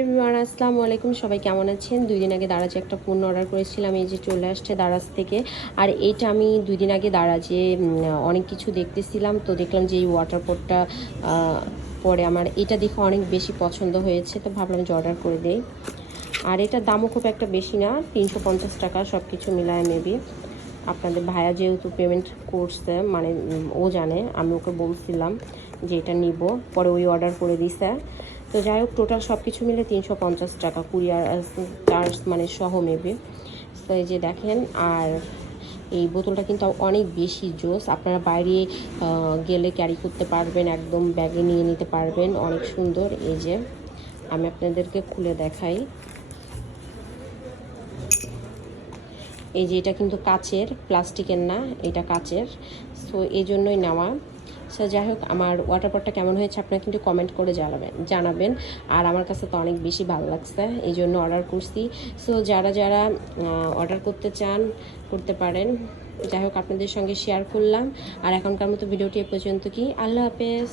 Everyone, আসসালামু আলাইকুম। সবাই কেমন আছেন? 2 দিন আগে দারাজে একটা পণ্য অর্ডার করেছিলাম, এই যে চলে আসছে দারাজ থেকে। আর এইটা আমি 2 দিন আগে দারাজে অনেক কিছু দেখতেছিলাম, তো দেখলাম যে এই ওয়াটার পটটা পরে আমার এটা দেখে অনেক বেশি পছন্দ হয়েছে, তো ভাবলাম যে অর্ডার করে দেই। আর এটার দামও খুব একটা বেশি না, 350 টাকা সব কিছু মিলায় মেবি। আপনাদের ভাইয়া যেহেতু পেমেন্ট করছে, মানে ও জানে, আমি ওকে বলছিলাম যে এটা নিব, পরে ওই অর্ডার করে দিছে। তো যাই হোক, টোটাল সব কিছু মিলে 350 টাকা, কুরিয়ার চার্জ মানে সহ মেবি। তো এই যে দেখেন, আর এই বোতলটা কিন্তু অনেক বেশি জোস, আপনারা বাইরে গেলে ক্যারি করতে পারবেন, একদম ব্যাগে নিয়ে নিতে পারবেন, অনেক সুন্দর। এই যে আমি আপনাদেরকে খুলে দেখাই, এই যে এটা কিন্তু কাচের, প্লাস্টিকের না, এটা কাচের। সো এই জন্যই নেওয়া। সো যাই হোক, আমার ওয়াটার পটটা কেমন হয়েছে আপনারা কিন্তু কমেন্ট করে জানাবেন। আর আমার কাছে তো অনেক বেশি ভালো লাগছে, এই জন্য অর্ডার করছি। সো যারা যারা অর্ডার করতে চান করতে পারেন। যাই হোক, আপনাদের সঙ্গে শেয়ার করলাম। আর এখনকার মতো ভিডিওটি এ পর্যন্ত। কি, আল্লাহ হাফেজ।